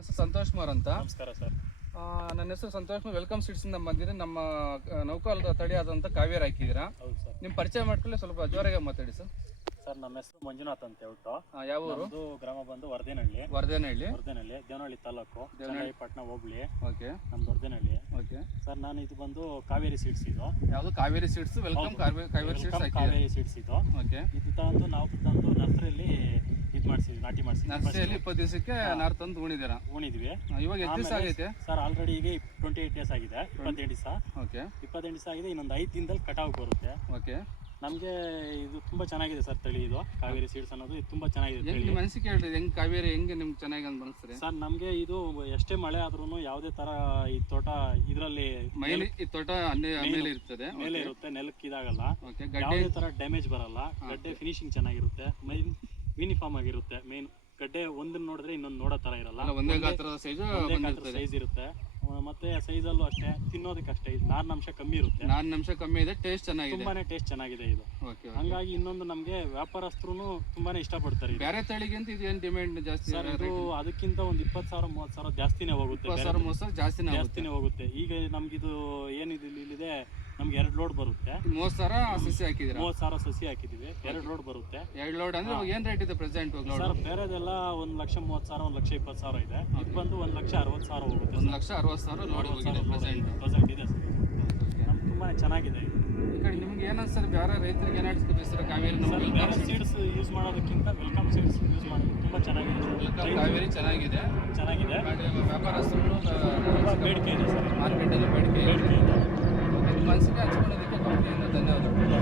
ಹೆಸರು ಸಂತೋಷ್ ಕುಮಾರ್ ಅಂತ. ನಮಸ್ಕಾರ ಸರ್. ನನ್ನ ಹೆಸರು ಸಂತೋಷ್ ಕುಮಾರ್. ವೆಲ್ಕಮ್ ಸೀಡ್ಸಿಂದ ಬಂದಿದ್ದೀನಿ. ನಮ್ಮ ನೌಕಾಲದ ತಳಿಯಾದಂಥ ಕಾವೇರಿ ಹಾಕಿದ್ದೀರಾ. ಹೌದು ಸರ್. ನಿಮ್ಮ ಪರಿಚಯ ಮಾಡ್ಕೊಳ್ಳಿ, ಸ್ವಲ್ಪ ಜೋರಾಗಿ ಮಾತಾಡಿ ಸರ್. ಸರ್ ನಮ್ಮ ಹೆಸರು ಮಂಜುನಾಥ್ ಅಂತ ಹೇಳ್ಬಿಟ್ಟು. ಯಾವ ಊರು? ನಮ್ಮದು ಗ್ರಾಮ ಬಂದು ವರ್ಧೇನಹಳ್ಳಿ. ವರ್ಧೇನಹಳ್ಳಿ ದೇವನಹಳ್ಳಿ ತಾಲೂಕು, ಚನ್ನರಾಯಪಟ್ಟಣ ಹೋಬಳಿ. ಓಕೆ. ನಮ್ದು ವರ್ಧೇನಹಳ್ಳಿ. ಓಕೆ ಸರ್ ನಾನು ಇದು ಬಂದು ಕಾವೇರಿ ಸೀಡ್ಸ್ ಇದು. ಯಾವುದು? Kaveri seeds. Welcome Kaveri seeds ಹಾಕಿದ್ದೀರಾ. ಕಾವೇರಿ ಸೀಡ್ಸ್ ಇದು. ಓಕೆ. ಇದು ತಂದು ನಾವು ನರ್ಸರಿಯಲ್ಲಿ ಇದು ಮಾಡಿಸಿದ್ವಿ, ನಾಟಿ ಮಾಡಿಸಿದ್ವಿ. ನರ್ಸರಿಯಲ್ಲಿ 20 ದಿವಸಕ್ಕೆ ನಾರು ತಂದು ಉಣಿದ್ದೀರಾ? ಉಣಿದ್ವಿ. ಇವಾಗ ಎಷ್ಟು ದಿವಸ ಆಗೈತೆ ಸರ್? ಆಲ್ರೆಡಿ ಈಗ 28 ಡೇಸ್ ಆಗಿದೆ. 28 ದಿವಸ. ಓಕೆ. 28 ದಿವಸ ಆಗಿದೆ. ಇನ್ನೊಂದು 5 ದಿನದಲ್ಲಿ ಕಟಾವು ಬರುತ್ತೆ. ಓಕೆ. ನಮಗೆ ಇದು ತುಂಬಾ ಚೆನ್ನಾಗಿದೆ ಸರ್ ತಳಿ. ಇದು ಕಾವೇರಿ ಸೀಡ್ಸ್ ಅನ್ನೋದು ಇದು ತುಂಬಾ ಚೆನ್ನಾಗಿದೆ ತಳಿ. ನಿಮ್ಮ ಅನಿಸಿಕೆ ಹೇಳ್ರಿ, ಹೆಂಗ್ ಕಾವೇರಿ ಹೆಂಗೆ ನಿಮ್ಗೆ ಚೆನ್ನಾಗಿ ಅನ್ಸುತ್ತೆ ಸರ್? ನಮಗೆ ಇದು ಎಷ್ಟೇ ಮಳೆ ಆದ್ರೂ ಯಾವುದೇ ತರ ಈ ತೋಟ ಇದರಲ್ಲಿ ಮೈಲಿ ಈ ತೋಟ ಮೇಲೆ ಇರ್ತದೆ, ಮೇಲೆ ಇರುತ್ತೆ, ನೆಲಕ್ಕೆ ಇದಾಗಲ್ಲ, ಓಕೆ. ಯಾವುದೇ ತರ ಡ್ಯಾಮೇಜ್ ಬರಲ್ಲ. ಗಡ್ಡೆ ಫಿನಿಶಿಂಗ್ ಚೆನ್ನಾಗಿರುತ್ತೆ, ಮೈನ್ ಯೂನಿಫಾರ್ಮ್ ಆಗಿರುತ್ತೆ. ಮೇನ್ ಗಡ್ಡೆ ಒಂದನ್ನ ನೋಡಿದ್ರೆ ಇನ್ನೊಂದು ನೋಡೋ ತರ ಇರಲ್ಲ, ಒಂದೇ ಗಾತ್ರದ ಸೈಜ್ ಇರುತ್ತೆ. ಮತ್ತೆ ಸೈಜ್ ಅಲ್ಲೂ ಅಷ್ಟೇ, ತಿನ್ನೋದಕ್ಕೆ ಅಷ್ಟೇ. ಇದು ನಾರಿನಂಶ ಕಮ್ಮಿ ಇರುತ್ತೆ. ನಾರಿನಂಶ ಕಮ್ಮಿ ಇದೆ, ಟೇಸ್ಟ್ ಚೆನ್ನಾಗಿದೆ, ತುಂಬಾನೇ ಟೇಸ್ಟ್ ಚೆನ್ನಾಗಿದೆ ಇದು. ಹಂಗಾಗಿ ಇನ್ನೊಂದು ನಮ್ಗೆ ವ್ಯಾಪಾರಸ್ಥರು ತುಂಬಾನೇ ಇಷ್ಟಪಡ್ತಾರೆ. ಬೇರೆ ತಳಿಗಿಂತ ಇದು ಏನು ಡಿಮ್ಯಾಂಡ್ ಜಾಸ್ತಿ ಸರ್? ಇದು ಅದಕ್ಕಿಂತ ಒಂದು 20,000-30,000 ಜಾಸ್ತಿನೇ ಹೋಗುತ್ತೆ. 20,000 ಜಾಸ್ತಿನೇ ಹೋಗುತ್ತೆ. ಈಗ ನಮ್ಗಿದು ಏನಿದೆ ಇಲ್ಲಿದೆ, ನಮ್ಗೆ 2 ಲೋಡ್ ಬರುತ್ತೆ. 30,000 ಸಸಿ ಹಾಕಿದ್ದೀರಾ? 30,000 ಸಸಿ ಹಾಕಿದೀವಿ. 2 ಲೋಡ್ ಬರುತ್ತೆ. 2 ಲೋಡ್ ಅಂದ್ರೆ ಏನ್ ರೇಟ್ ಇದೆ ಪ್ರೆಸೆಂಟ್? ಸರ್ ಬೇರೆದೆಲ್ಲ 1,30,000, 1,20,000 ಇದೆ. ಇದು ಬಂದು 1,60,000 ಹೋಗುತ್ತೆ. 1,60,000 ಲೋಡ್ ಹೋಗಿದೆ ಪ್ರೆಸೆಂಟ್ ಇದೆ ಸರ್. ನಮ್ಗೆ ತುಂಬಾನೇ ಚೆನ್ನಾಗಿದೆ ಇದು. ಈ ಕಡೆ ನಿಮ್ಗೆ ಏನನ್ಸರ್? ಬೇರೆ ರೈತರಿಗೆ ಏನು ಹೇಳ್ತೀರಾ ಕಾವೇರಿ? ಬೇರೆ ಸೀಡ್ಸ್ ಯೂಸ್ ಮಾಡೋದಕ್ಕಿಂತ ವೆಲ್ಕಮ್ ಸೀಡ್ಸ್ ಯೂಸ್ ಮಾಡೋದು ತುಂಬಾ ಚೆನ್ನಾಗಿದೆ. ಕಾವೇರಿ ಚೆನ್ನಾಗಿದೆ. ವ್ಯಾಪಾರಸ್ಥರು ತುಂಬಾ ಬೇಡಿಕೆ ಇದೆ ಸರ್, ಮಾರ್ಕೆಟಲ್ಲಿ ಬೇಡಿಕೆ ಇದೆ. ನಿಮ್ಮ ಅನಿಸಿಕೆ ಹಂಚ್ಕೊಳ್ಳೋದಕ್ಕೆ ಕಂಪ್ನಿಯಿಂದ ಧನ್ಯವಾದಗಳು.